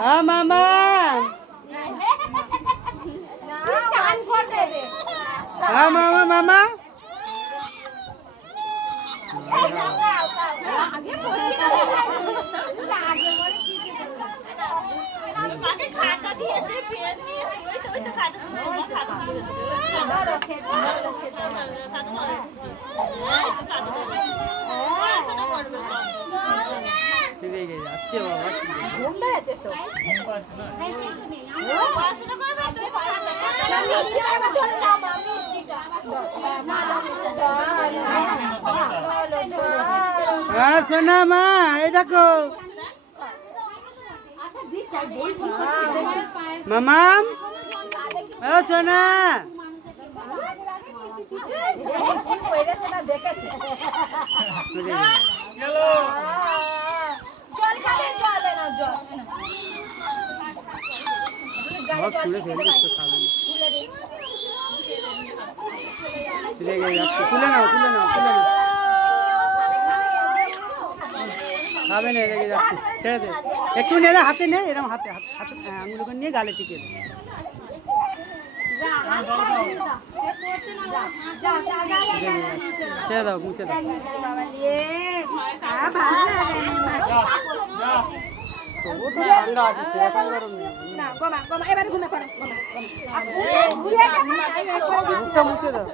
হ্যাঁ মামা হ্যাঁ মামা মামা যাচ্ছে বাবা ঘুম বেড়াচ্ছে তো হ্যাঁ সোনা মা এই দেখো মামাম ও সোনা তুলে নাও তুলে নাও তুলে নাও খাবে না রেগে যাচ্ছে ছেড়ে দে একটু নে হাতে নে এরকম হাতে হাতে আঙুল করে নিয়ে গালে টিকে ছেড়ে দাও মুছে দাও ঠান্ডা আছে এখন গরম নেই মুছে দাও